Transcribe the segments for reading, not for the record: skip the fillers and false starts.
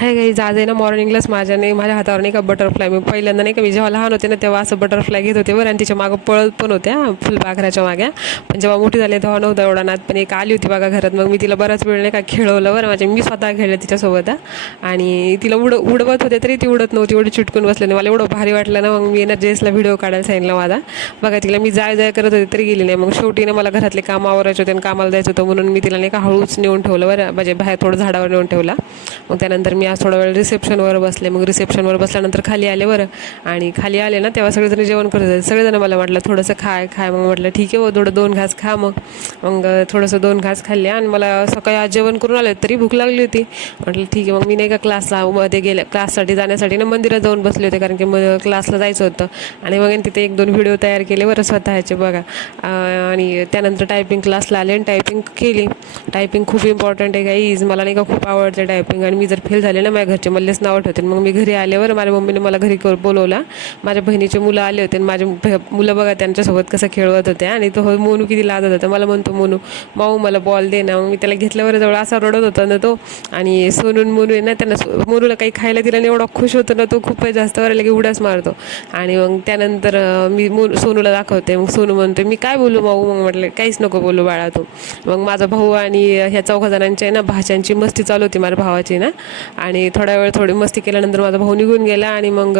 Hi guys, आज आहे ना मॉर्निंगलाच माझ्या हातावर नाही का बटरफ्लाय, मी पहिल्यांदा नाही का मी जेव्हा लहान होते ना तेव्हा असं बटरफ्लाय घेत होते बरं, आणि तिच्या मागं पळत पण होत्या फुलपाखराच्या माग्या. पण जेव्हा मोठी झाले तेव्हा नव्हता एवढा नाद, पण एक आली होती बघा घरात, मग मी तिला बराच वेळ नाही का खेळवलं बरं, मी स्वतः खेळले तिच्यासोबत. आणि तिला उडवत होते तरी ती उडत नव्हती, एवढी चिटकून बसले नाही. मला एवढं भारी वाटलं ना, मग मी ना जेसला व्हिडिओ काढायला सांगितलं माझा. बघा तिला मी जाय करत होते तरी गेली नाही. मग शेवटी ना मला घरातले काम आवरायचे होते आणि कामाला जायचं होतं, म्हणून मी तिला नाही का हळूच नेऊन ठेवलं बरं, म्हणजे बाहेर थोडं झाडावर नेऊन ठेवला. मग त्यानंतर मी आज थोडा वेळ रिसेप्शनवर बसले. मग रिसेप्शनवर बसल्यानंतर खाली आले बरं, आणि खाली आले ना तेव्हा सगळेजण जेवण करत होते. सगळेजण मला म्हटलं थोडंसं खाय. मग म्हटलं ठीक आहे, थोडं 2 घास खा. मग थोडंसं 2 घास खाल्ले. आणि मला सकाळी आज जेवण करून आले तरी भूक लागली होती. म्हटलं ठीक आहे. मग मी नाही का क्लाससाठी जाण्यासाठी ना मंदिरात जाऊन बसले होते, कारण की क्लासला जायचं होतं. आणि मग तिथे 1-2 व्हिडिओ तयार केले बरं स्वतःचे बघा. आणि त्यानंतर टायपिंग क्लासला आले आणि टायपिंग केली. टायपिंग खूप इम्पॉर्टंट आहे गाईज, मला नाही का खूप आवडते टायपिंग. आणि मी जर फेल झाले ना माझ्या घरचे मल्लेच नाव ठेवते. मग मी घरी आल्यावर माझ्या मम्मीने मला घरी बोलवला. माझ्या बहिणीचे मुलं आले होते आणि माझे मुलं बघा त्यांच्यासोबत कसं खेळवत होते. आणि तो मोनू किती लाजत होता. मला म्हणतो मोनू माऊ मला बॉल दे ना. मग मी त्याला घेतल्यावर जवळ असा रडत होता ना तो. आणि मोनू आहे ना, त्यांना मोनूला काही खायला दिला नाही, एवढा खुश होतो ना तो, खूप जास्त वरायला की उड्याच मारतो. आणि मग त्यानंतर मी सोनूला दाखवते. मग सोनू म्हणते मी काय बोलू माऊ. मग म्हटलं काहीच नको बोलू बाळा तू. मग माझा भाऊ आणि ह्या 4 जणांची आहे ना भाषांची मस्ती चालू होती माझ्या भावाची ना. आणि थोडी मस्ती केल्यानंतर माझा भाऊ निघून गेला. आणि मग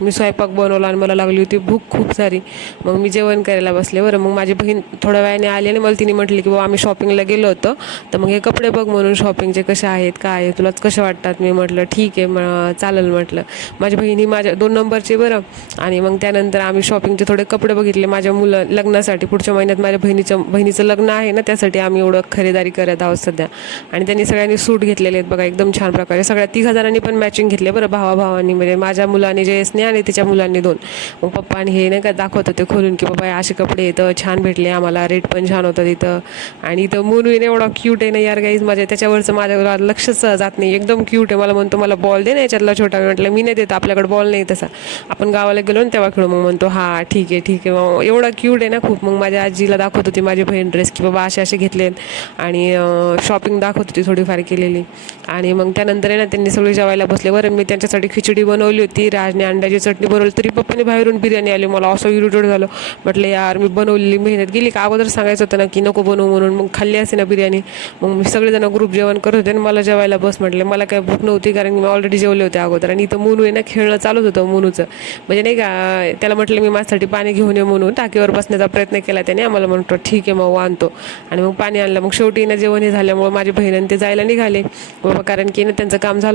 मी स्वयंपाक बनवला आणि मला लागली होती भूक खूप सारी. मग मी जेवण करायला बसले बरं. मग माझी बहीण थोड्या वेळाने आली आणि मला तिने म्हटली की बाबा आम्ही शॉपिंगला गेलो होतो, तर मग हे कपडे बघ म्हणून शॉपिंगचे कसे आहेत काय आहे, तुलाच कसे वाटतात. मी म्हटलं ठीक आहे चालेल म्हटलं. माझी बहीण ही माझ्या 2 नंबरची बरं. आणि मग त्यानंतर आम्ही शॉपिंगचे थोडे कपडे बघितले माझ्या लग्नासाठी. पुढच्या महिन्यात माझ्या बहिणीचं लग्न आहे ना, त्यासाठी आम्ही एवढं खरेदी करत आहोत सध्या. आणि त्यांनी सगळ्यांनी सूट घेतलेले आहेत बघा एकदम छान प्रकारे. सगळ्या 3 जणांनी पण मॅचिंग घेतले बरं, भावांनी, म्हणजे माझ्या मुलाने जयसने आणि तिच्या मुलांनी 2. मग पप्पा आणि हे नाही का दाखवत होते खोलून की बाबा असे कपडे येतं छान भेटले आम्हाला, रेट पण छान होतं तिथं. आणि इथं मोनू आहे ना एवढा क्यूट आहे ना यार गाईज, त्याच्यावरचं माझ्या लक्षच जात नाही, एकदम क्यूट आहे. मला म्हणतो मला बॉल दे ना याच्यातला छोटा. म्हटलं मी नाही देत, आपल्याकडे बॉल नाही तसा, आपण गावाला गेलो ना तेव्हा खेळू. मग म्हणतो हा ठीक आहे. मग एवढा क्यूट आहे ना खूप. मग माझ्या आजीला दाखवत होती माझी बहीण ड्रेस की बाबा असे घेतले. आणि शॉपिंग दाखवत होती थोडीफार केलेली. आणि मग त्यानंतर आहे ना त्यांनी सगळे जेवायला बसले बरं. मी त्यांच्यासाठी खिचडी बनवली होती, राजने अंड्याची चटणी बनवली, तरी पप्पाने बाहेरून बिर्याणी आली. मला असं इरिटेट झालं. म्हटलं यार मी बनवलेली मेहनत गेली का, अगोदर सांगायचं होतं ना की नको बनवू म्हणून. मग खाल्ली असे ना बिर्याणी. मग मी सगळेजण ग्रुप जेवण करत होते आणि मला जेवायला बस म्हटले. मला काय भूक नव्हती कारण मी ऑलरेडी जेवले होते अगोदर. आणि इथं मोनू आहे ना खेळणं चालूच होतं मोनूचं, म्हणजे नाही का त्याला म्हटलं मी माझ्यासाठी पाणी घेऊन ये म्हणून. टाकीवर बसण्याचा प्रयत्न केला त्याने. आम्हाला म्हणतो ठीक आहे मग आणतो. आणि मग पाणी आणलं. मग शेवटी ना जेवण हे झाल्यामुळे माझी बहीण ते जायला निघाले बाबा, कारण की ना त्यांचं काम झालं.